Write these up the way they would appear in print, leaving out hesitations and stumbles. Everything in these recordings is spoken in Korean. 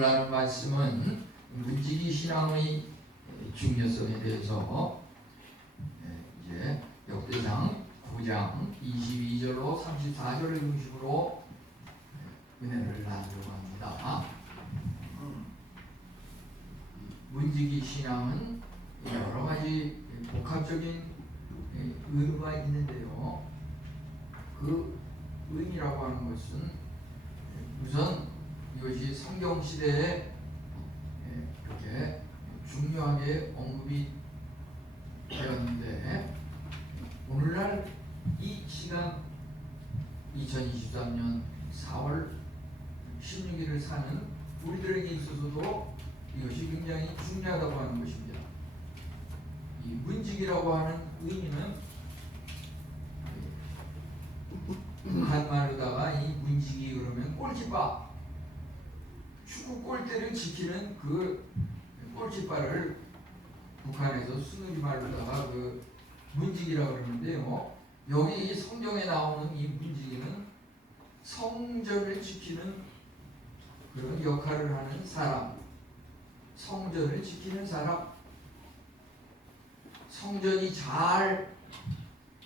오늘 나눌 말씀은 문지기 신앙의 중요성에 대해서 이제 역대상 9장 22절로 34절의 중심으로 은혜를 나누려고 합니다. 문지기 신앙은 여러 가지 복합적인 의미가 있는데요. 그 의미라고 하는 것은 우선 이것이 성경 시대에 이렇게 중요하게 언급이 되었는데, 오늘날 이 시간 2023년 4월 16일을 사는 우리들에게 있어서도 이것이 굉장히 중요하다고 하는 것입니다. 이 문지기라고 하는 의미는 한말로다가 이 문지기 그러면 골키퍼, 축구 골대를 지키는 그 골키퍼를 북한에서 수누리 말로다가 그 문지기라고 그러는데요. 여기 성경에 나오는 이 문지기는 성전을 지키는 그런 역할을 하는 사람, 성전을 지키는 사람, 성전이 잘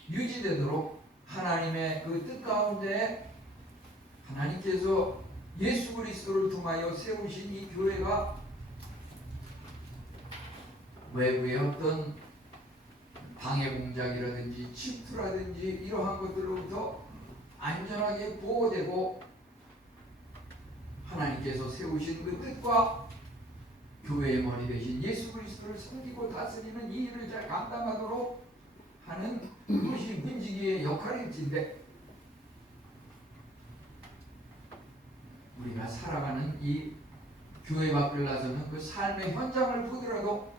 유지되도록 하나님의 그 뜻 가운데 하나님께서 예수 그리스도를 통하여 세우신 이 교회가 외부의 어떤 방해 공작이라든지 침투라든지 이러한 것들로부터 안전하게 보호되고 하나님께서 세우신 그 뜻과 교회의 머리 되신 예수 그리스도를 섬기고 다스리는 이 일을 잘 감당하도록 하는 그것이 문지기의 역할일진데, 우리가 살아가는 이 교회 밖을 나서는 그 삶의 현장을 보더라도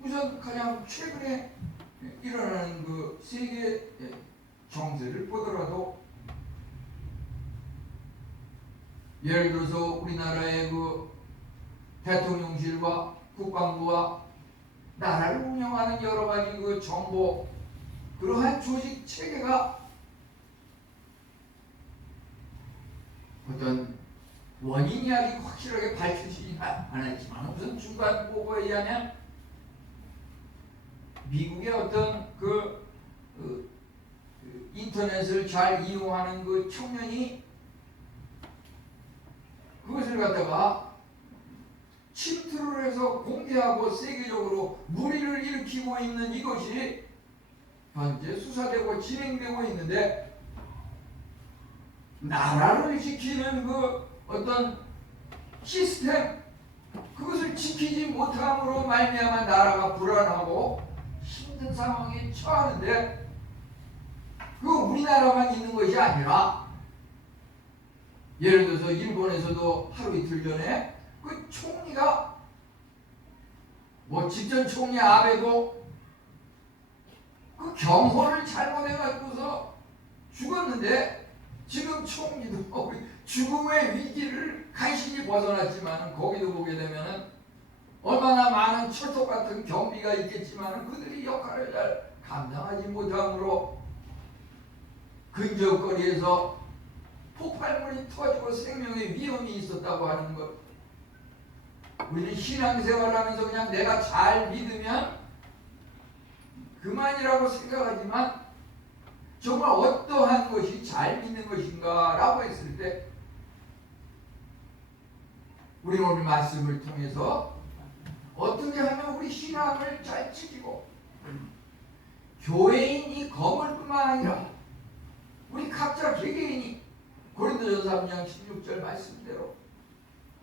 우선 가장 최근에 일어나는 그 세계 정세를 보더라도, 예를 들어서 우리나라의 그 대통령실과 국방부와 나라를 운영하는 여러 가지 그 정보, 그러한 조직 체계가 어떤 원인이 아직 확실하게 밝혀지지는 않았지만 우선 중간 보고에 의하면 미국의 어떤 그 인터넷을 잘 이용하는 그 청년이 그것을 갖다가 침투를 해서 공개하고 세계적으로 무리를 일으키고 있는 이것이 현재 수사되고 진행되고 있는데, 나라를 지키는 그 어떤 시스템, 그것을 지키지 못함으로 말미암아 나라가 불안하고 힘든 상황에 처하는데, 그 우리나라만 있는 것이 아니라 예를 들어서 일본에서도 하루 이틀 전에 그 총리가 직전 총리 아베도 그 경호를 잘못해가지고서 죽었는데, 지금 총리도 죽음의 위기를 간신히 벗어났지만 거기도 보게 되면은 얼마나 많은 철도 같은 경비가 있겠지만 그들이 역할을 잘 감당하지 못함으로 근접거리에서 폭발물이 터지고 생명의 위험이 있었다고 하는 것. 우리는 신앙생활하면서 그냥 내가 잘 믿으면 그만이라고 생각하지만, 정말 어떠한 것이 잘 믿는 것인가 라고 했을 때, 우리 오늘 말씀을 통해서 어떻게 하면 우리 신앙을 잘 지키고 교회인이 거물뿐만 아니라 우리 각자 개개인이 고린도전서 3장 16절 말씀대로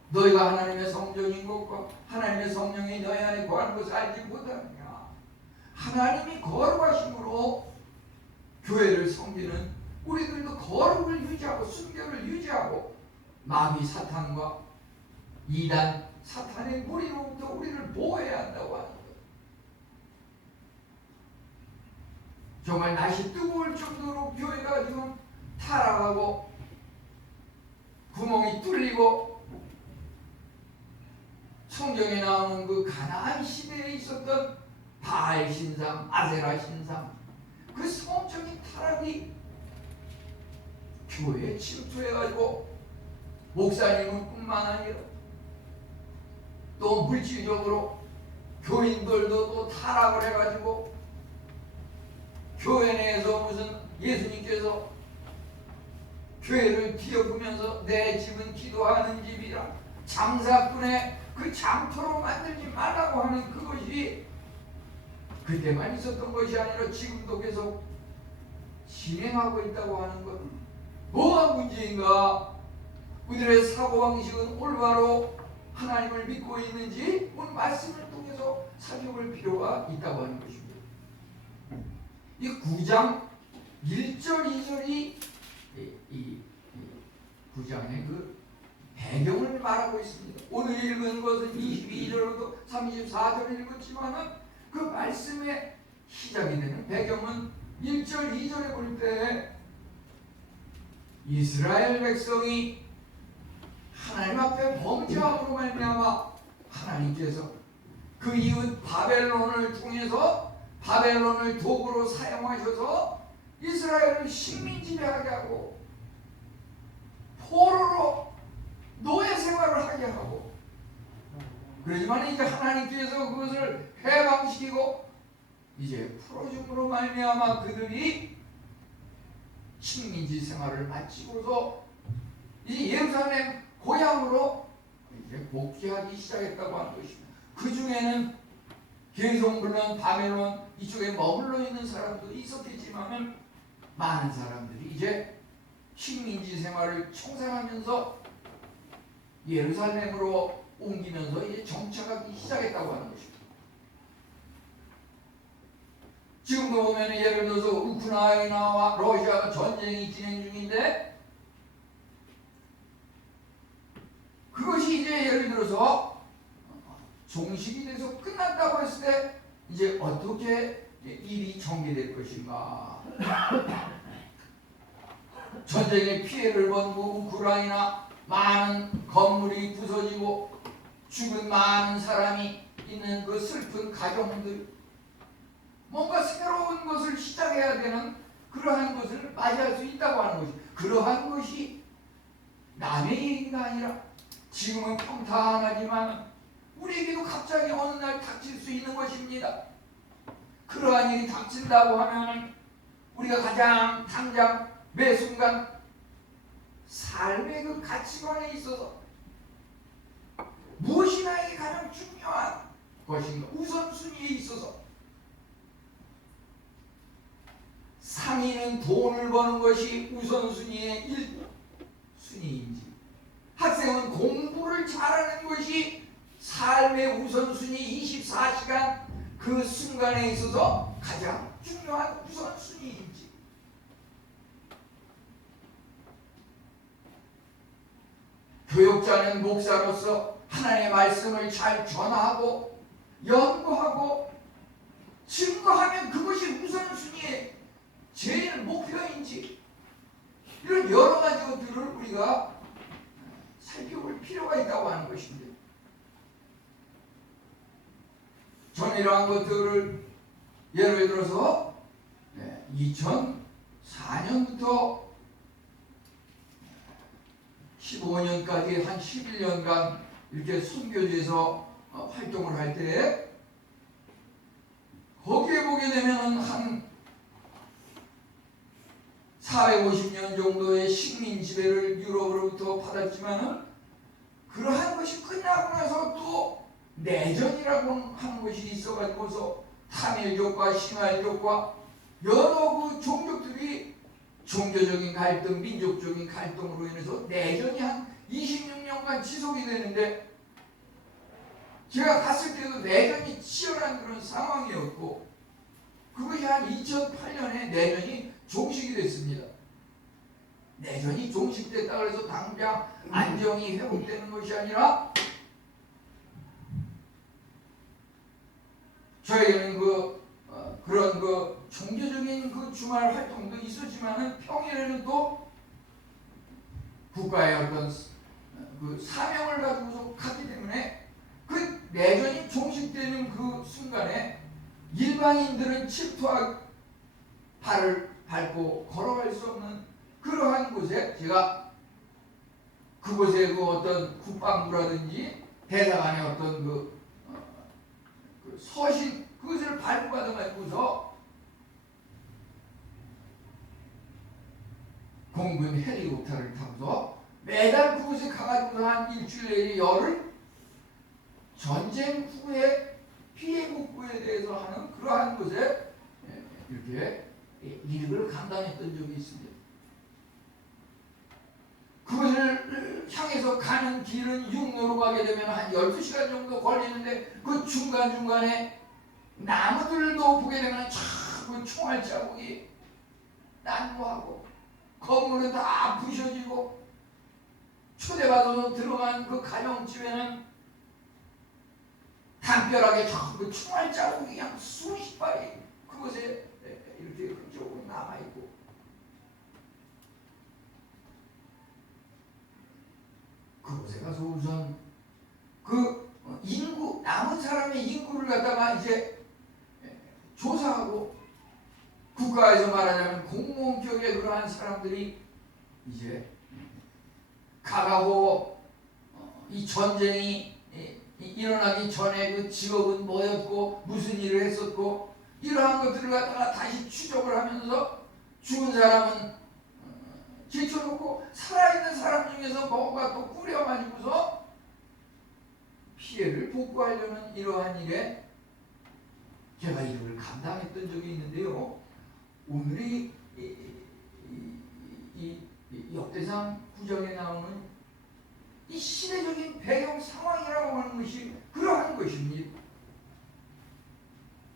너희가 하나님의 성전인 것과 하나님의 성령이 너희 안에 거하는 것을 알지 못하느냐. 하나님이 거룩하심으로 교회를 섬기는 우리들도 거룩을 유지하고 순결을 유지하고 마귀 사탄과 이단 사탄의 무리로부터 우리를 보호해야 한다고 하는 것. 정말 날씨 뜨거울 정도로 교회가 지금 타락하고 구멍이 뚫리고, 성경에 나오는 그 가나안 시대에 있었던 바알 신상, 아세라 신상, 그 성적인 타락이 교회에 침투해가지고 목사님은 뿐만 아니라 또 물질적으로 교인들도 또 타락을 해가지고 교회 내에서 무슨 예수님께서 교회를 뒤엎으면서 내 집은 기도하는 집이라 장사꾼의 그 장터로 만들지 말라고 하는 그것이 그때만 있었던 것이 아니라 지금도 계속 진행하고 있다고 하는 것. 뭐가 문제인가? 우리들의 사고방식은 올바로 하나님을 믿고 있는지 오늘 말씀을 통해서 살펴볼 필요가 있다고 하는 것입니다. 이 9장 1절 2절이 이 9장의 그 배경을 말하고 있습니다. 오늘 읽은 것은 22절부터 34절을 읽었지만은 그 말씀의 시작이 되는 배경은 1절 2절에 볼 때 이스라엘 백성이 하나님 앞에 범죄함으로 말미암아 하나님께서 그 이웃 바벨론을 통해서 바벨론을 도구로 사용하셔서 이스라엘을 식민지배하게 하고 포로로 노예 생활을 하게 하고, 그러지만 이제 하나님께서 그것을 해방시키고 이제 풀어줌으로 말미암아 그들이 식민지 생활을 마치고서 이제 예루살렘 고향으로 이제 복귀하기 시작했다고 하는 것입니다. 그 중에는 계속 물론 바벨론 이쪽에 머물러 있는 사람도 있었겠지만은 많은 사람들이 이제 식민지 생활을 청산하면서 예루살렘으로 옮기면서 이제 정착하기 시작했다고 하는 것입니다. 지금도 보면 예를 들어서 우크라이나와 러시아가 전쟁이 진행 중인데 그것이 이제 예를 들어서 종식이 돼서 끝났다고 했을 때 이제 어떻게 일이 전개될 것인가. 전쟁의 피해를 본 우크라이나 많은 건물이 부서지고 죽은 많은 사람이 있는 그 슬픈 가정들, 뭔가 새로운 것을 시작해야 되는 그러한 것을 맞이할 수 있다고 하는 것이, 그러한 것이 남의 얘기가 아니라 지금은 평탄하지만 우리에게도 갑자기 어느 날 닥칠 수 있는 것입니다. 그러한 일이 닥친다고 하면 우리가 가장 당장 매 순간 삶의 그 가치관에 있어서 무엇이 나에게 가장 중요한 것인가, 우선순위에 있어서 상인은 돈을 버는 것이 우선순위의 1순위인지, 학생은 공부를 잘하는 것이 삶의 우선순위 24시간 그 순간에 있어서 가장 중요한 우선순위인지, 교육자는 목사로서 하나님의 말씀을 잘 전하고 연구하고 증거하면 그것이 우선순위의 제일 목표인지, 이런 여러 가지 것들을 우리가 살펴볼 필요가 있다고 하는 것입니다. 저는 이러한 것들을 예를 들어서 2004년부터 15년까지 한 11년간 이렇게 선교지에서 활동을 할 때 거기에 보게 되면 한 450년 정도의 식민 지배를 유럽으로부터 받았지만은 그러한 것이 끝나고 나서 또 내전이라고 하는 것이 있어가지고서 타밀족과 신할족과 여러 그 종족들이 종교적인 갈등, 민족적인 갈등으로 인해서 내전이 한 26년간 지속이 되는데, 제가 갔을 때도 내전이 치열한 그런 상황이었고 그것이 한 2008년에 내전이 종식이 됐습니다. 내전이 종식됐다 그래서 당장 안정이 회복되는 것이 아니라 저희는 그런 종교적인 그 주말 활동도 있었지만은 평일에는 또 국가의 어떤 그 사명을 가지고서 갔기 때문에 그 내전이 종식되는 그 순간에 일반인들은 침투할 발을 밟고 걸어갈 수 없는 그러한 곳에 제가 그곳에 그 어떤 국방부라든지 대사관의 어떤 그 서신 그것을 발부받아 가지고서 공군 헬리콥터를 타고서 매달 그곳에 가가지고 한 일주일 내지 열흘 전쟁 후에 피해 복구에 대해서 하는 그러한 것에 이렇게 일을 감당했던 적이 있습니다. 그것을 향해서 가는 길은 육로로 가게 되면 한 12시간 정도 걸리는데 그 중간중간에 나무들도 보게 되면 참 총알 자국이 난무하고 건물은 다 부셔지고 초대받아서 들어간 그 가정집에는 담벼락에 전부 총알 자국이 그냥 수십 발이 그곳에 이렇게 흔적으로 남아있고 그곳에 가서 우선 그 인구 남은 사람의 인구를 갖다가 이제 조사하고 국가에서 말하자면 공무원격의 그러한 사람들이 이제 가가고 이 전쟁이 일어나기 전에 그 직업은 뭐였고 무슨 일을 했었고 이러한 것들을 갖다가 다시 추적을 하면서 죽은 사람은 제쳐놓고 살아있는 사람 중에서 뭔가 또 꾸려가지고서 피해를 복구하려는 이러한 일에 제가 이를 감당했던 적이 있는데요. 오늘이 이 역대상 9장에 나오는 이 시대적인 배경 상황이라고 하는 것이 그러한 것입니다.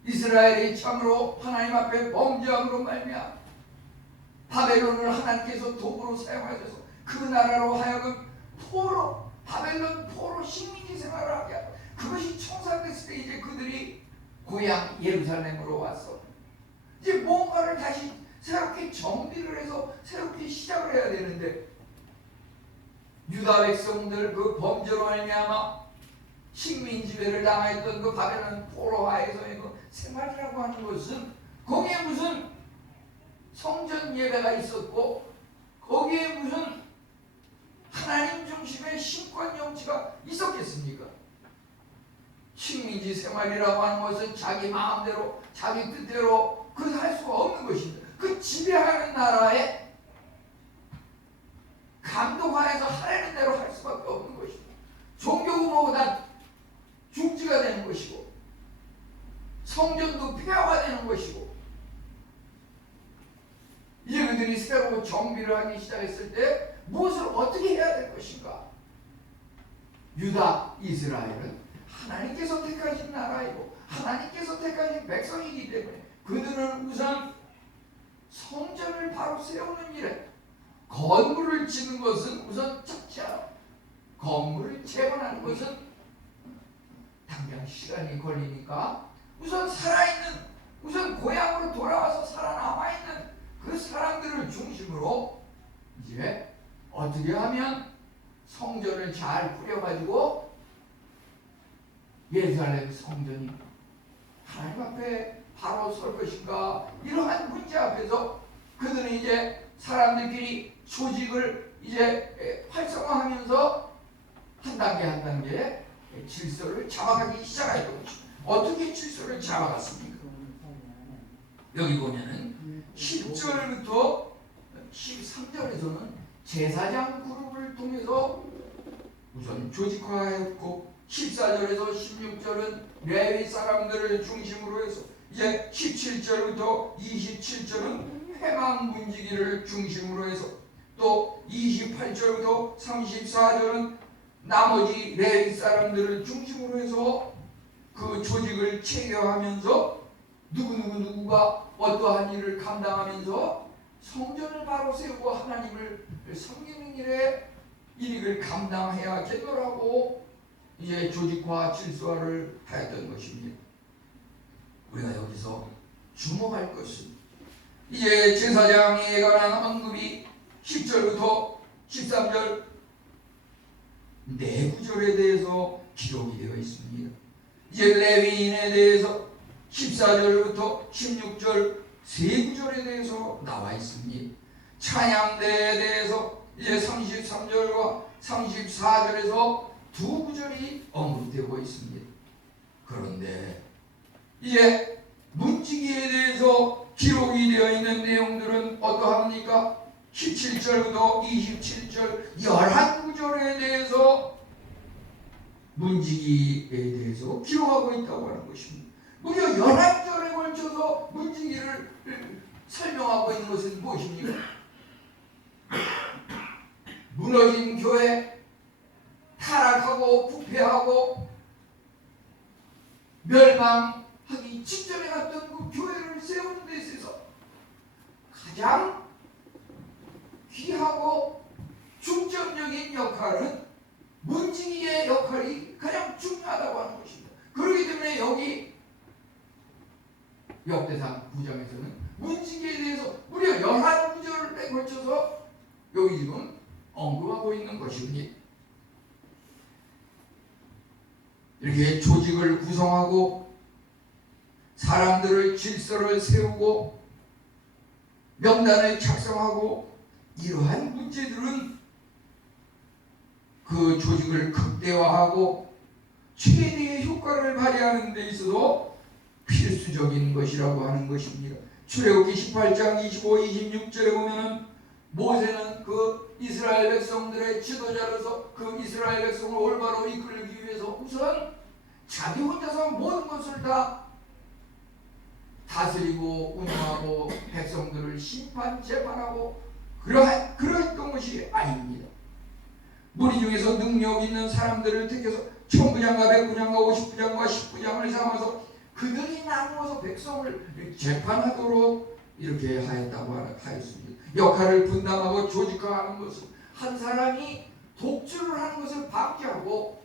이스라엘이 참으로 하나님 앞에 범죄함으로 말미암아 바벨론을 하나님께서 도구로 사용하셔서 그 나라로 하여금 포로 바벨론 포로 식민지 생활을 하게 하고 그것이 청산됐을 때 이제 그들이 고향 예루살렘으로 와서 이제 뭔가를 다시 새롭게 정비를 해서 새롭게 시작을 해야 되는데 유다 백성들 그 범죄로 말미암아 식민지배를 당했던 그 바벨론 포로하에서의 그 생활이라고 하는 것은 거기에 무슨 성전 예배가 있었고 거기에 무슨 하나님 중심의 신권 정치가 있었겠습니까? 식민지 생활이라고 하는 것은 자기 마음대로 자기 뜻대로 그것을 할 수가 없는 것입니다. 그 지배하는 나라에 감독하에서 하라는 대로 할 수밖에 없는 것입니다. 종교구모보다 중지가 되는 것이고 성전도 폐허가 되는 것이고 이제 그들이 새로 정비를 하기 시작했을 때 무엇을 어떻게 해야 될 것인가? 유다, 이스라엘은 하나님께서 택하신 나라이고 하나님께서 택하신 백성이기 때문에 그들은 우선 성전을 바로 세우는 일에 건물을 짓는 것은 우선 첫째로 건물을 재건하는 것은 당장 시간이 걸리니까 우선 살아있는 우선 고향으로 돌아와서 살아남아있는 그 사람들을 중심으로 이제 어떻게 하면 성전을 잘 꾸려가지고 예루살렘 성전이 하나님 앞에 바로 설 것인가 이러한 문제 앞에서 그들은 이제 사람들끼리 조직을 이제 활성화하면서 한 단계 한 단계 질서를 잡아가기 시작했던 것입니다. 어떻게 질서를 잡아갔습니까? 여기 보면은 10절부터 13절에서는 제사장 그룹을 통해서 우선 조직화했고 14절에서 16절은 레위 사람들을 중심으로 해서 이제 17절부터 27절은 회막 문지기를 중심으로 해서 또 28절부터 34절은 나머지 레위 사람들을 중심으로 해서 그 조직을 체계화하면서 누구가 어떠한 일을 감당하면서 성전을 바로 세우고 하나님을 섬기는 일에 일을 감당해야겠노라고 이제 조직화 질서화를 하였던 것입니다. 우리가 여기서 주목할 것은 이제 제사장에 관한 언급이 10절부터 13절 네 구절에 대해서 기록이 되어 있습니다. 이제 레위인에 대해서 14절부터 16절 세 구절에 대해서 나와 있습니다. 찬양대에 대해서 이제 33절과 34절에서 두 구절이 언급되고 있습니다. 그런데 이제 문지기에 대해서 기록이 되어 있는 내용들은 어떠합니까? 17절부터 27절 11구절에 대해서 문지기에 대해서 기록하고 있다고 하는 것입니다. 무려 11절에 걸쳐서 문지기를 설명하고 있는 것은 무엇입니까? 무너진 교회, 타락하고 부패하고 멸망하기 직전에 갔던 그 교회를 세우는 데 있어서 가장 귀하고 중점적인 역할은 문지기의 역할이 가장 중요하다고 하는 것입니다. 그렇기 때문에 여기 역대상 9장에서는 문지기에 대해서 무려 11구절에 걸쳐서 여기 지금 언급하고 있는 것입니다. 이렇게 조직을 구성하고 사람들을 질서를 세우고 명단을 작성하고 이러한 문제들은 그 조직을 극대화하고 최대의 효과를 발휘하는 데 있어서 필수적인 것이라고 하는 것입니다. 출애굽기 18장 25, 26절에 보면은 모세는 그 이스라엘 백성들의 지도자로서 그 이스라엘 백성을 올바로 이끌기 위해서 우선 자기 혼자서 모든 것을 다 다스리고 운영하고 백성들을 심판, 재판하고 그러했던 것이 아닙니다. 무리 중에서 능력 있는 사람들을 택해서 천부장과 백부장과 50부장과 10부장을 삼아서 그들이 나누어서 백성을 재판하도록 이렇게 하였다고 하였습니다. 역할을 분담하고 조직화하는 것은 한 사람이 독주를 하는 것을 방지하고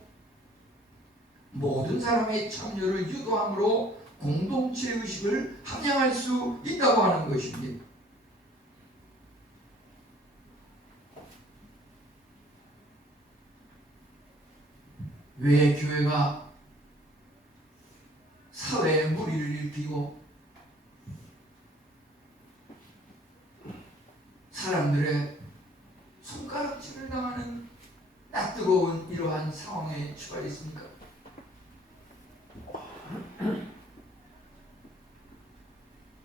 모든 사람의 참여를 유도함으로 공동체 의식을 함양할 수 있다고 하는 것입니다. 왜 교회가 사회의 무리를 일으키고 사람들의 손가락질을 당하는 낯뜨거운 이러한 상황에 처했습니까?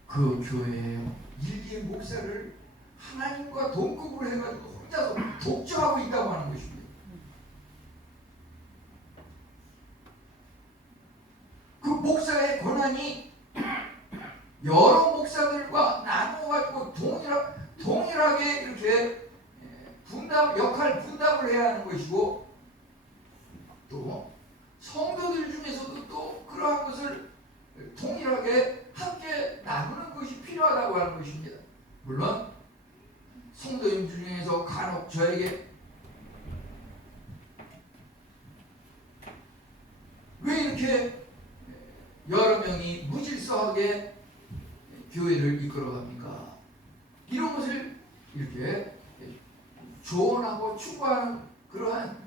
그 교회의 일개 목사를 하나님과 동급으로 해가지고 혼자서 독주하고 있다고 하는 것입니다. 그 목사의 권한이 여러 목사들과 나누어가지고 동일하게 이렇게 역할 분담을 해야 하는 것이고, 또 성도들 중에서도 또 그러한 것을 동일하게 함께 나누는 것이 필요하다고 하는 것입니다. 물론 성도님 중에서 간혹 저에게 왜 이렇게 여러 명이 무질서하게 교회를 이끌어갑니까? 이런 것을 이렇게 조언하고 추구하는 그러한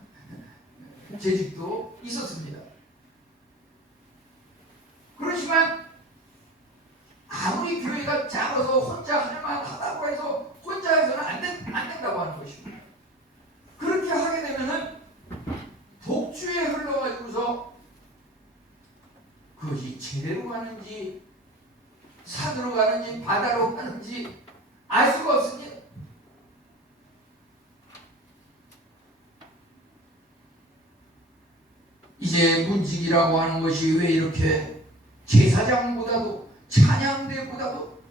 재직도 있었습니다. 그렇지만 아무리 교회가 작아서 혼자 할만하다고 해서 혼자 해서는 안 된다고 하는 것입니다. 그렇게 하게 되면은 독주에 흘러가지고서 그것이 제대로 가는지 산으로 가는지 바다로 가는지 알 수가 없습니다. 이제 문지기라고 하는 것이 왜 이렇게 제사장보다도 찬양대보다도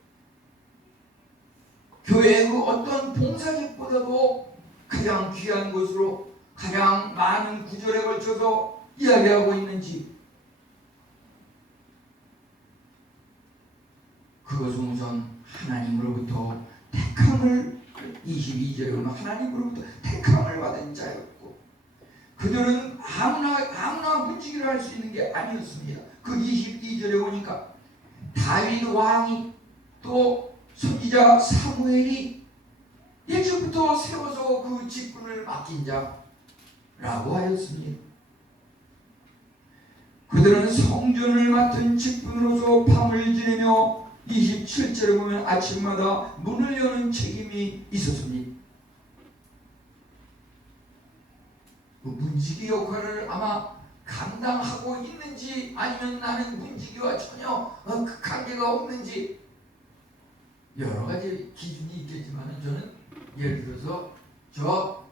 교회의 그 어떤 봉사직보다도 가장 귀한 것으로 가장 많은 구절에 걸쳐서 이야기하고 있는지, 그것은 우선 하나님으로부터 택함을 22절에 보면 하나님으로부터 택함을 받은 자였고, 그들은 아무나 문지기를 할 수 있는 게 아니었습니다. 그 22절에 보니까 다윗 왕이 또 선지자 사무엘이 예전부터 세워서 그 직분을 맡긴 자라고 하였습니다. 그들은 성전을 맡은 직분으로서 밤을 지내며 27절에 보면 아침마다 문을 여는 책임이 있었습니다. 그 문지기 역할을 아마 감당하고 있는지 아니면 나는 문지기와 전혀 그 관계가 없는지 여러 가지 기준이 있겠지만 저는 예를 들어서 저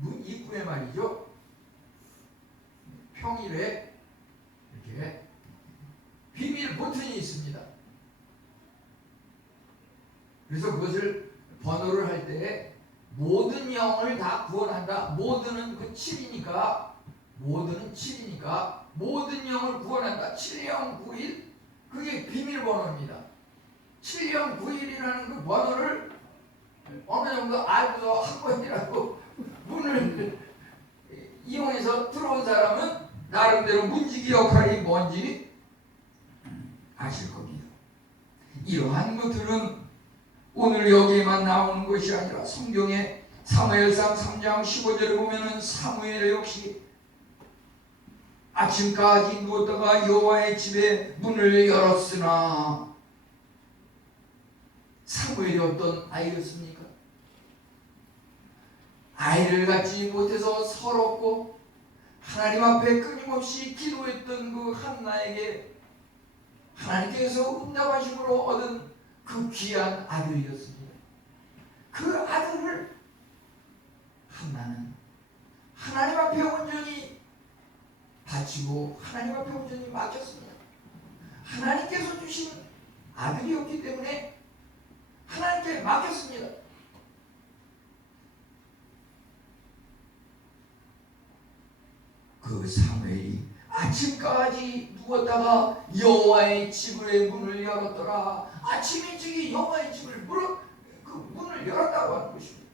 문 입구에 말이죠. 평일에 이렇게 비밀 버튼이 있습니다. 그래서 그것을 번호를 할 때 모든 영을 다 구원한다. 모든은 그 7이니까 모든은 7이니까 모든 영을 구원한다. 7091 그게 비밀번호입니다. 7091이라는 그 번호를 어느 정도 알고서 한 번이라도 문을 이용해서 들어온 사람은 나름대로 문지기 역할이 뭔지 아실 겁니다. 이러한 것들은 오늘 여기에만 나오는 것이 아니라 성경에 사무엘상 3장 15절에 보면은 사무엘 역시 아침까지 누웠다가 여호와의 집에 문을 열었으나 사무엘이 어떤 아이였습니까? 아이를 갖지 못해서 서럽고 하나님 앞에 끊임없이 기도했던 그 한나에게 하나님께서 응답하심으로 얻은 그 귀한 아들이었습니다. 그 아들을 한나는 하나님 앞에 온전히 바치고 하나님 앞에 온전히 맡겼습니다. 하나님께서 주신 아들이었기 때문에 하나님께 맡겼습니다. 그 사무엘이 아침까지 누웠다가 여호와의 집의 문을 열었더라. 아침 일찍이 여호와의 집을 그 문을 열었다고 하는 것입니다.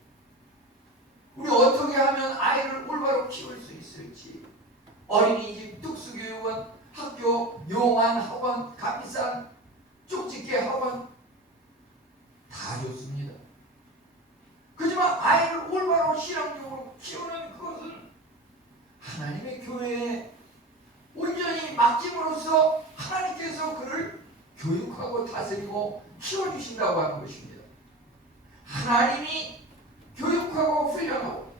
우리 어떻게 하면 아이를 올바로 키울 수 있을지 어린이집, 특수교육원, 학교, 용한 학원, 값비싼 쪽집게 학원 다 좋습니다. 그렇지만 아이를 올바로 신앙적으로 키우는 그것은 하나님의 교회에 온전히 맡김으로써 하나님께서 그를 교육하고 다스리고 키워주신다고 하는 것입니다. 하나님이 교육하고 훈련하고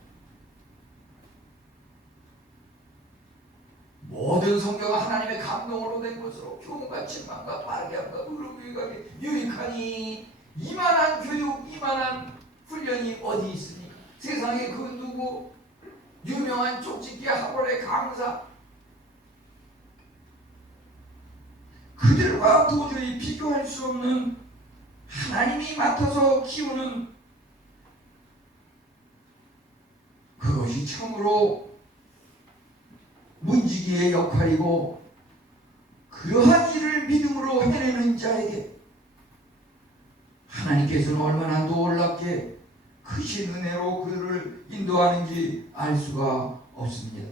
모든 성경은 하나님의 감동으로 된 것으로 교훈과 책망과 발견과 의롭게 유익하니 이만한 교육, 이만한 훈련이 어디 있습니까? 세상에 그 누구 유명한 쪽집게 학원의 강사 그들과 도저히 비교할 수 없는 하나님이 맡아서 키우는 그것이 참으로 문지기의 역할이고 그러한 일을 믿음으로 해내는 자에게 하나님께서는 얼마나 놀랍게 크신 은혜로 그들을 인도하는지 알 수가 없습니다.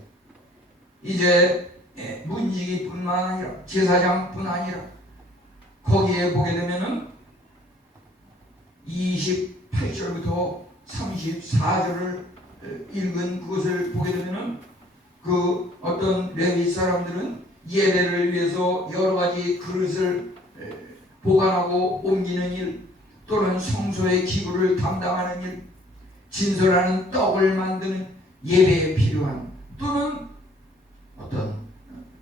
이제 문지기뿐만 아니라 제사장뿐 아니라 거기에 보게 되면은 28절부터 34절을 읽은 그것을 보게 되면은 그 어떤 레위 사람들은 예배를 위해서 여러 가지 그릇을 보관하고 옮기는 일 또는 성소의 기구를 담당하는 일, 진설하는 떡을 만드는 예배에 필요한 또는 어떤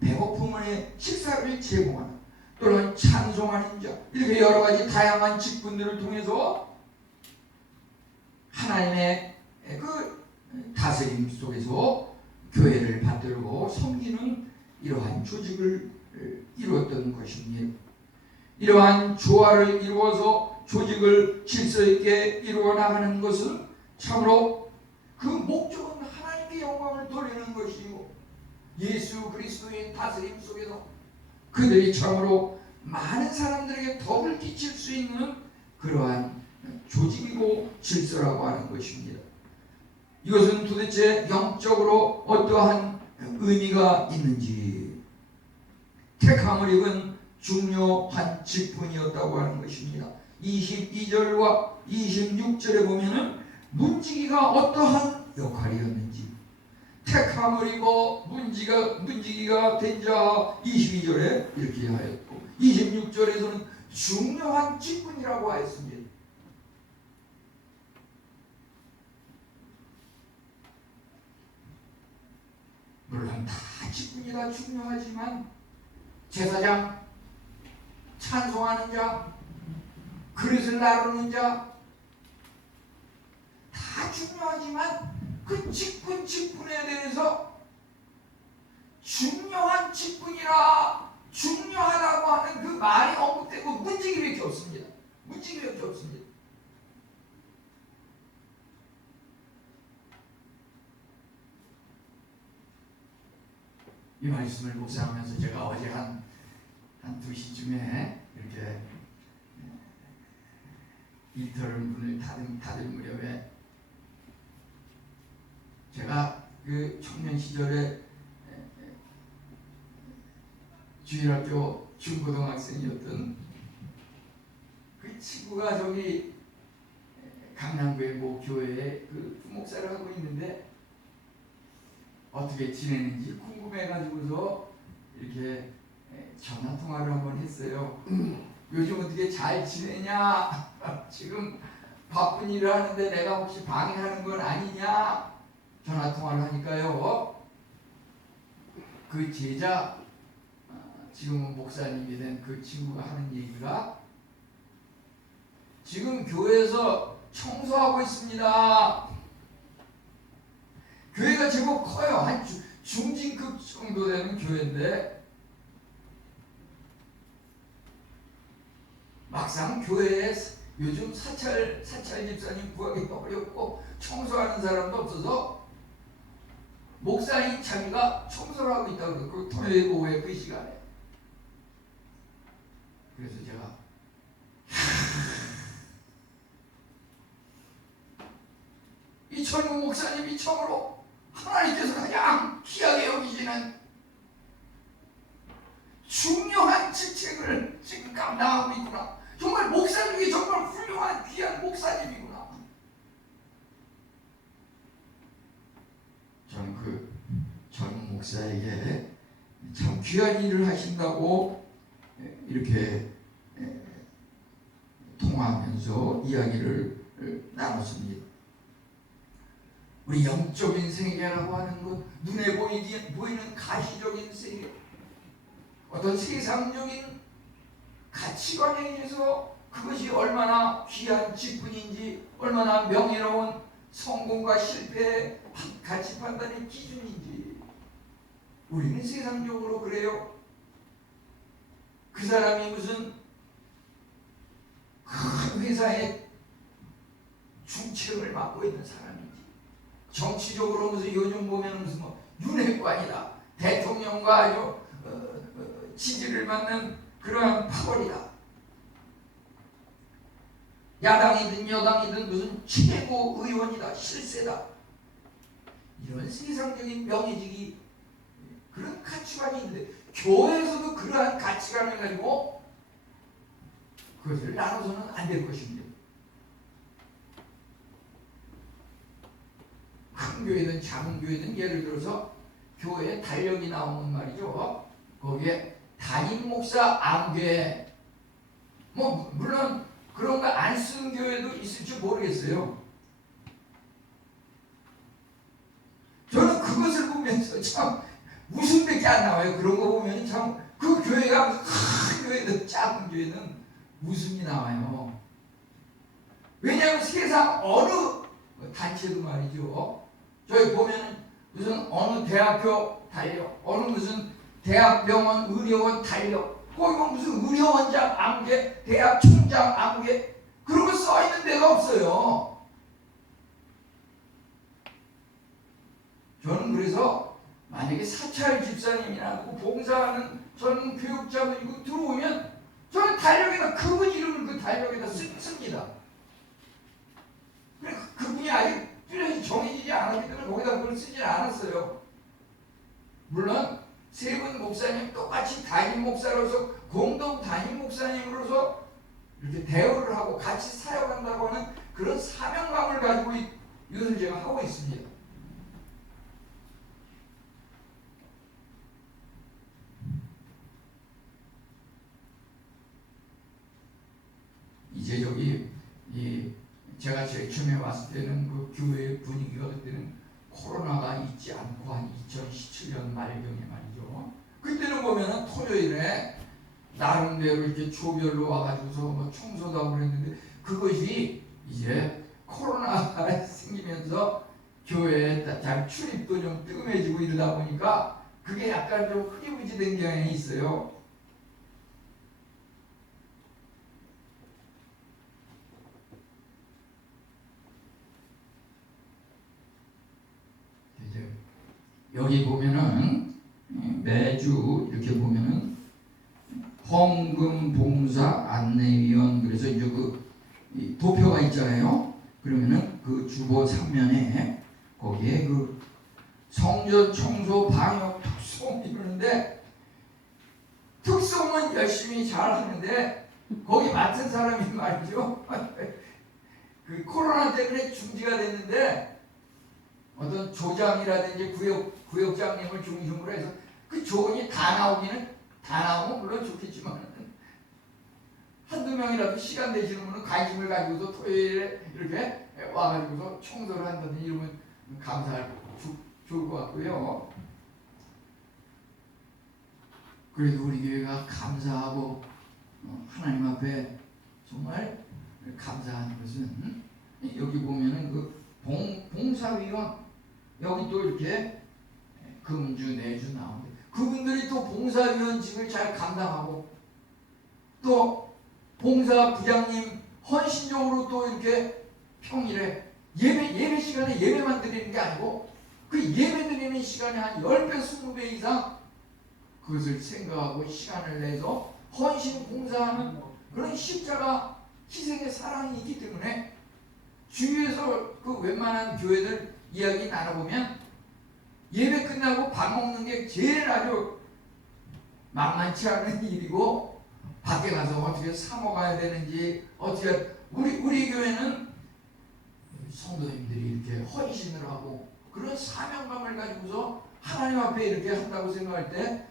배고픔의 식사를 제공하는 또는 찬송하는 자 이렇게 여러 가지 다양한 직분들을 통해서 하나님의 그 다스림 속에서 교회를 받들고 섬기는 이러한 조직을 이루었던 것입니다. 이러한 조화를 이루어서 조직을 질서 있게 이루어 나가는 것은 참으로 그 목적은 하나님께 영광을 돌리는 것이고 예수 그리스도의 다스림 속에서 그들이 참으로 많은 사람들에게 덕을 끼칠 수 있는 그러한 조직이고 질서라고 하는 것입니다. 이것은 도대체 영적으로 어떠한 의미가 있는지 택함을 입은 중요한 직분이었다고 하는 것입니다. 22절과 26절에 보면은 문지기가 어떠한 역할이었는지 택함을 입어 문지기가 된 자 22절에 이렇게 하였고 26절에서는 중요한 직분이라고 하였습니다. 물론 다 직분이 다 중요하지만 제사장, 찬송하는 자, 그릇을 나르는 자 다 중요하지만 그 직분에 대해서 중요한 직분이라 중요하다고 하는 그 말이 언급되고 문지기밖에 없습니다. 문지기밖에 없습니다. 이 말씀을 묵상하면서 제가 어제 한 2시쯤에 이렇게 일터를 문을 닫을 무렵에 제가 그 청년 시절에 주일학교 중고등학생이었던 그 친구가 저기 강남구의 모 교회에 그 부목사를 하고 있는데 어떻게 지내는지 궁금해가지고서 이렇게 전화 통화를 한번 했어요. 요즘 어떻게 잘 지내냐? 지금 바쁜 일을 하는데 내가 혹시 방해하는 건 아니냐? 전화 통화를 하니까요. 그 제자, 지금은 목사님이 된 그 친구가 하는 얘기가 지금 교회에서 청소하고 있습니다. 교회가 제법 커요. 한 중진급 정도 되는 교회인데 막상 교회에 요즘 사찰 집사님 구하기가 어렵고 청소하는 사람도 없어서 목사님 자기가 청소를 하고 있다고 그러고 토요일 오후에 그 시간에 그래서 제가 이 젊은 목사님이 참으로 하나님께서 가장 귀하게 여기시는 중요한 직책을 지금 감당하고 있구나. 정말 목사님이 정말 훌륭한 귀한 목사님이구나. 저는 그 젊은 목사에게 참 귀한 일을 하신다고 이렇게 통화하면서 이야기를 나눴습니다. 우리 영적인 세계라고 하는 것, 눈에 보이는 가시적인 세계, 어떤 세상적인 가치관에 의해서 그것이 얼마나 귀한 직분인지, 얼마나 명예로운 성공과 실패의 가치 판단의 기준인지 우리는 세상적으로 그래요. 그 사람이 무슨 큰 회사의 중책을 맡고 있는 사람인지, 정치적으로 무슨 요즘 보면 무슨 뭐 윤핵관이다, 대통령과 아주 지지를 받는 그러한 파벌이다, 야당이든 여당이든 무슨 최고 의원이다, 실세다, 이런 세상적인 명예직이 그런 가치관이 있는데 교회에서도 그러한 가치관을 가지고 그것을 나눠서는 안 될 것입니다. 큰 교회든 작은 교회든 예를 들어서 교회에 달력이 나오는 말이죠. 거기에 담임 목사 암교회, 뭐 물론 그런 거 안 쓴 교회도 있을지 모르겠어요. 저는 그것을 보면서 참 웃음밖에 안 나와요. 그런 거 보면 참 그 교회가 큰 교회든 작은 교회든 웃음이 나와요. 왜냐하면 세상 어느 단체도 말이죠. 저희 보면 무슨 어느 대학교 달력, 어느 무슨 대학병원 의료원 달력, 거기 보면 무슨 의료원장 암개, 대학 총장 암개, 그런 거 써 있는 데가 없어요. 저는 그래서 만약에 사찰 집사님이나 봉사하는 젊은 교육자분이 들어오면 저는 달력에다 그분 이름을 그 달력에다 씁니다. 그래 그분이 아직 뚜렷이 정해지지 않았기 때문에 거기다 그걸 쓰지 않았어요. 물론 세 분 목사님 똑같이 담임 목사로서 공동 담임 목사님으로서 이렇게 대우를 하고 같이 사역한다고 하는 그런 사명감을 가지고 이것을 제가 하고 있습니다. 이제 저기 제가 제일 처음에 왔을 때는 그 교회 분위기가 그때는 코로나가 있지 않고 한 2017년 말경에 말이죠. 그때는 보면은 토요일에 나름대로 이렇게 조별로 와가지고서 뭐 청소도 하고 그랬는데, 그것이 이제 코로나가 생기면서 교회에 잘 출입도 좀 뜸해지고 이러다 보니까 그게 약간 좀 흐지부지 된 경향이 있어요. 이제 여기 보면은 매주 이렇게 보면은 헌금 봉사 안내위원, 그래서 이제 그 도표가 있잖아요. 그러면은 그 주보 3면에 거기에 그 성전 청소 방역 특송 이러는데, 특송은 열심히 잘 하는데 거기 맡은 사람이 말이죠. 그 코로나 때문에 중지가 됐는데 어떤 조장이라든지 구역장님을 중심으로 해서 그 조언이 다 나오면 물론 좋겠지만, 한두 명이라도 시간 되시는 분은 관심을 가지고서 토요일에 이렇게 와가지고서 청소를 한다든지 이러면 좋을 것 같고요. 그래도 우리 교회가 감사하고 하나님 앞에 정말 감사하는 것은, 여기 보면은 그 봉사위원, 여기 또 이렇게 금주 내주 나오는데, 그분들이 또 봉사위원직을 잘 감당하고, 또 봉사부장님 헌신적으로 또 이렇게 평일에 예배 시간에 예배만 드리는 게 아니고 그 예배 드리는 시간에 한 10배, 20배 이상 그것을 생각하고 시간을 내서 헌신 봉사하는 그런 십자가 희생의 사랑이 있기 때문에, 주위에서 그 웬만한 교회들 이야기 나눠보면 예배 끝나고 밥 먹는 게 제일 아주 만만치 않은 일이고, 밖에 가서 어떻게 사 먹어야 되는지, 어떻게 우리 교회는 성도님들이 이렇게 헌신을 하고 그런 사명감을 가지고서 하나님 앞에 이렇게 한다고 생각할 때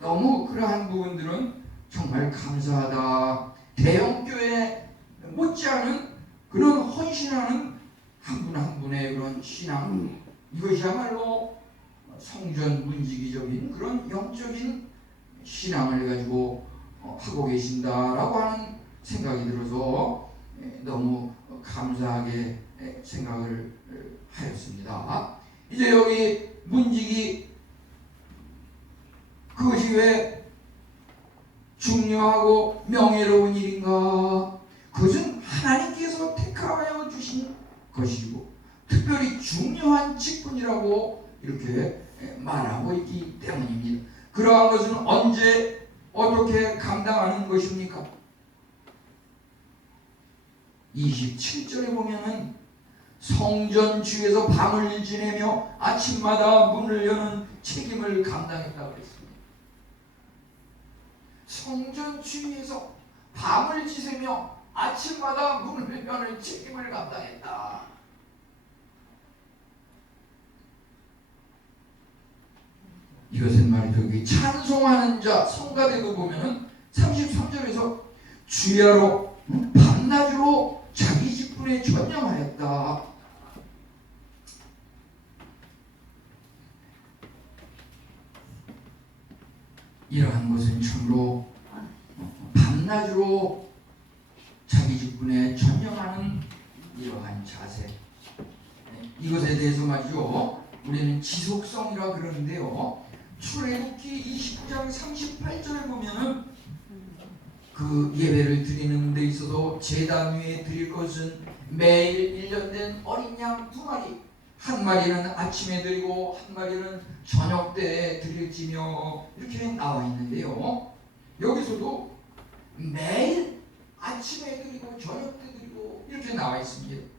너무 그러한 부분들은 정말 감사하다. 대형교회 못지않은 그런 헌신하는 한 분 한 분의 그런 신앙, 이것이야말로 성전 문지기적인 그런 영적인 신앙을 가지고 하고 계신다라고 하는 생각이 들어서 너무 감사하게 생각을 하였습니다. 이제 여기 문지기, 그것이 왜 중요하고 명예로운 일인가? 그것은 하나님께서 택하여 주신 것이고 특별히 중요한 직분이라고 이렇게 말하고 있기 때문입니다. 그러한 것은 언제 어떻게 감당하는 것입니까? 27절에 보면은 성전 주에서 밤을 지내며 아침마다 문을 여는 책임을 감당했다고 했습니다. 성전 주에서 밤을 지새며 아침마다 문을 여는 책임을 감당했다. 이것은 말이죠. 찬송하는 자 성가대도 보면은 33절에서 주야로 밤낮으로 자기 직분에 전념하였다. 이러한 것은 참으로 밤낮으로 자기 직분에 전념하는 이러한 자세, 이것에 대해서 말이죠, 우리는 지속성이라 그러는데요, 출애굽기 29장 38절에 보면은 그 예배를 드리는 데 있어서 제단 위에 드릴 것은 매일 1년 된 어린 양 2마리, 한 마리는 아침에 드리고 한 마리는 저녁 때에 드릴지며 이렇게 나와 있는데요, 여기서도 매일 아침에 드리고 저녁 때 드리고 이렇게 나와 있습니다.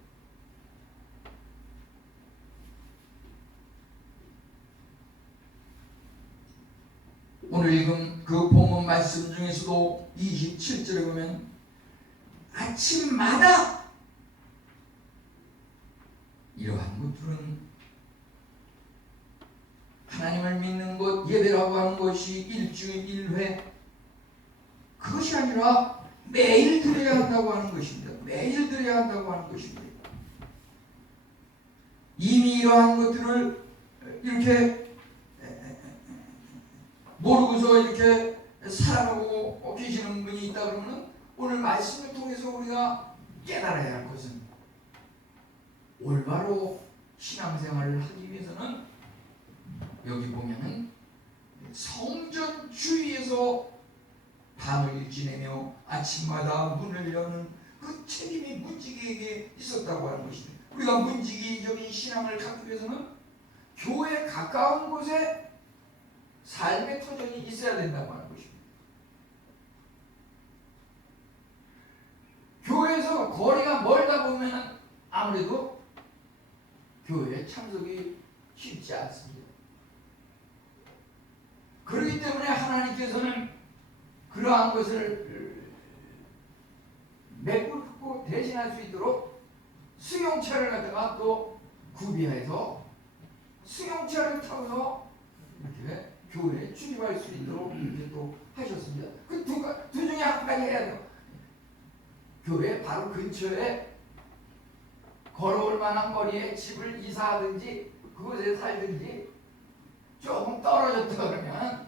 오늘 읽은 그 본문 말씀 중에서도 27절에 보면 아침마다, 이러한 것들은 하나님을 믿는 것, 예배라고 하는 것이 일주일 1회, 그것이 아니라 매일 드려야 한다고 하는 것입니다. 매일 드려야 한다고 하는 것입니다. 이미 이러한 것들을 이렇게 모르고서 이렇게 살아가고 계시는 분이 있다 그러면 오늘 말씀을 통해서 우리가 깨달아야 할 것은 올바로 신앙생활을 하기 위해서는 여기 보면은 성전 주위에서 밤을 일지내며 아침마다 문을 여는 그 책임이 문지기에게 있었다고 하는 것입니다. 우리가 문지기적인 신앙을 갖기 위해서는 교회에 가까운 곳에 삶의 터전이 있어야 된다고 하는 것입니다. 교회에서 거리가 멀다 보면 아무래도 교회에 참석이 쉽지 않습니다. 그렇기 때문에 하나님께서는 그러한 것을 메꾸고 대신할 수 있도록 승용차를 갖다가 또 구비해서 승용차를 타고서 이렇게 교회에 출입할 수 있도록 이렇게 또 하셨습니다. 그 두 중에 한 가지 해야 돼요. 교회 바로 근처에 걸어올 만한 거리에 집을 이사하든지 그곳에 살든지 조금 떨어졌다 그러면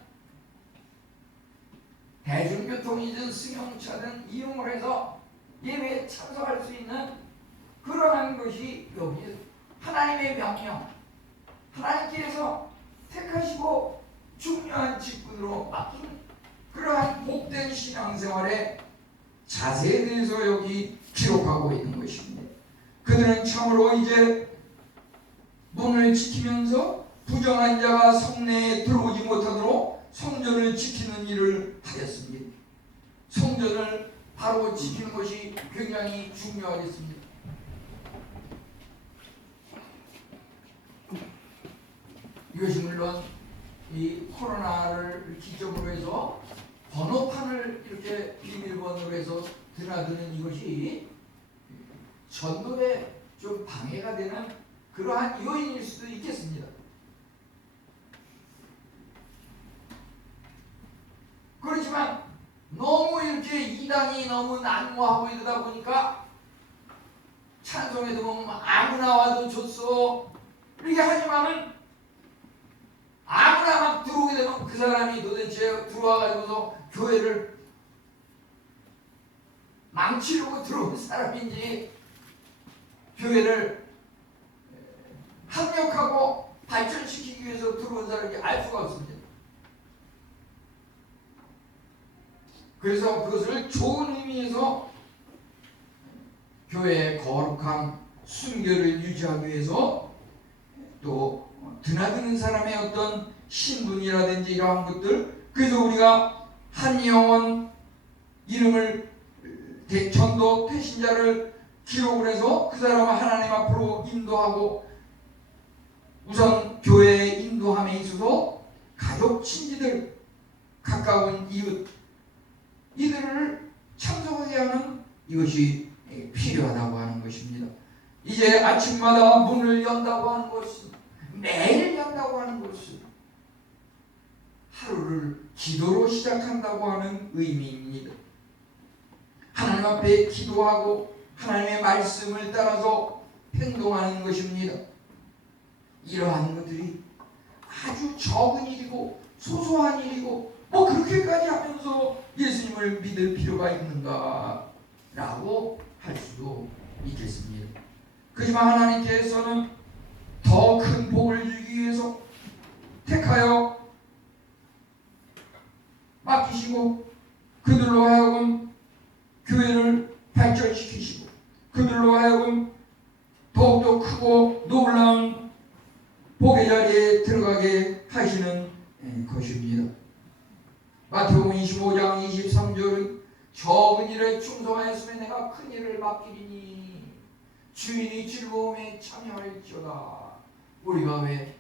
대중교통이든 승용차든 이용을 해서 예배에 참석할 수 있는 그러한 것이 여기 하나님의 명령, 하나님께서 택하시고 중요한 직분으로 맡긴 그러한 복된 신앙생활의 자세에 대해서 여기 기록하고 있는 것입니다. 그들은 참으로 이제 문을 지키면서 부정한 자가 성내에 들어오지 못하도록 성전을 지키는 일을 하였습니다. 성전을 바로 지키는 것이 굉장히 중요하겠습니다. 이것이 물론 이 코로나를 기점으로 해서 번호판을 이렇게 비밀번호로 해서 드나드는 이것이 전도에 좀 방해가 되는 그러한 요인일 수도 있겠습니다. 그렇지만 너무 이렇게 이단이 너무 난무하고 이러다 보니까 찬송에도 보면 아무나 와도 좋소 이렇게 하지만은 아무나 막 들어오게 되면 그 사람이 도대체 들어와가지고서 교회를 망치려고 들어온 사람인지 교회를 합력하고 발전시키기 위해서 들어온 사람인지 알 수가 없습니다. 그래서 그것을 좋은 의미에서 교회의 거룩한 순결을 유지하기 위해서 또 드나드는 사람의 어떤 신분이라든지 이러한 것들, 그래서 우리가 한 영혼 이름을 전도 태신자를 기록을 해서 그 사람을 하나님 앞으로 인도하고 우선 교회의 인도함에 있어서 가족, 친지들, 가까운 이웃 이들을 참석하게 하는 이것이 필요하다고 하는 것입니다. 이제 아침마다 문을 연다고 하는 것은 매일 연다고 하는 것은 하루를 기도로 시작한다고 하는 의미입니다. 하나님 앞에 기도하고 하나님의 말씀을 따라서 행동하는 것입니다. 이러한 것들이 아주 적은 일이고 소소한 일이고 그렇게까지 하면서 예수님을 믿을 필요가 있는가 라고 할 수도 있겠습니다. 그렇지만 하나님께서는 더 큰 복을 주기 위해서 택하여 맡기시고 그들로 하여금 교회를 발전시키시고 그들로 하여금 더욱더 크고 놀라운 복의 자리에 들어가게 하시는 것입니다. 마태복음 25장 23절은 적은 일에 충성하였으면 내가 큰 일을 맡기리니 주인이 즐거움에 참여할지어다. 우리가 왜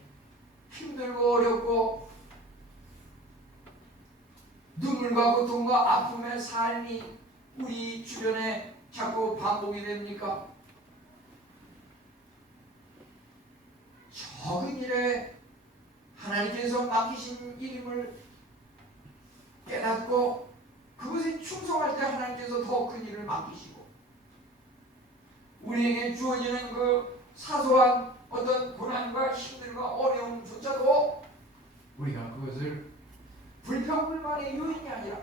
힘들고 어렵고 눈물과 고통과 아픔의 삶이 우리 주변에 자꾸 반복이 됩니까? 적은 일에 하나님께서 맡기신 일임을 깨닫고 그것에 충성할 때 하나님께서 더 큰 일을 맡기시고 우리에게 주어지는 그 사소한 어떤 고난과 힘들과 어려움조차도 우리가 그것을 불평불만의 요인이 아니라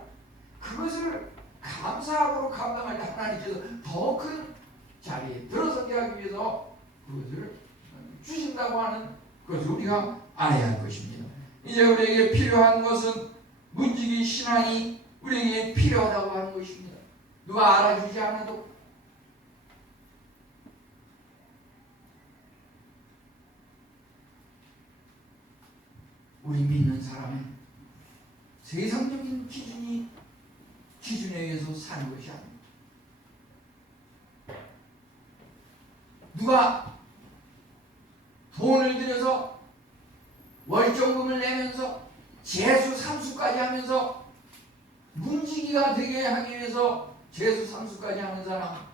그것을 감사함으로 감당할 때 하나님께서 더 큰 자리에 들어서게 하기 위해서 그것을 주신다고 하는 것을 우리가 알아야 할 것입니다. 이제 우리에게 필요한 것은 문지기 신앙이 우리에게 필요하다고 하는 것입니다. 누가 알아주지 않아도 우리 믿는 사람의 세상적인 기준에 의해서 사는 것이 아닙니다. 누가 돈을 들여서 월정금을 내면서 재수 삼수까지 하면서 문지기가 되게 하기 위해서 재수 삼수까지 하는 사람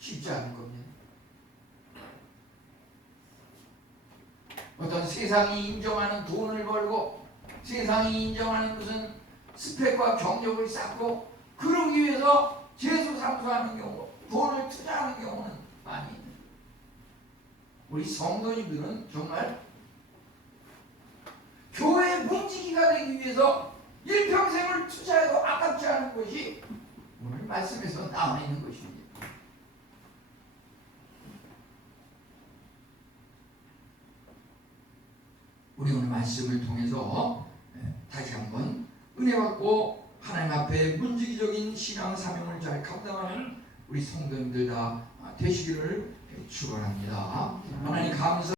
쉽지 않을 겁니다. 어떤 세상이 인정하는 돈을 벌고 세상이 인정하는 무슨 스펙과 경력을 쌓고 그러기 위해서 재수 삼수하는 경우, 돈을 투자하는 경우는 많이 있습니다. 우리 성도님들은 정말 교회 문지기가 되기 위해서 일평생을 투자해도 아깝지 않은 것이 오늘 말씀에서 나와 있는 것입니다. 우리 오늘 말씀을 통해서 다시 한번 은혜 받고 하나님 앞에 문지기적인 신앙 사명을 잘 감당하는 우리 성도님들 다 되시기를 축원합니다. 하나님 감사.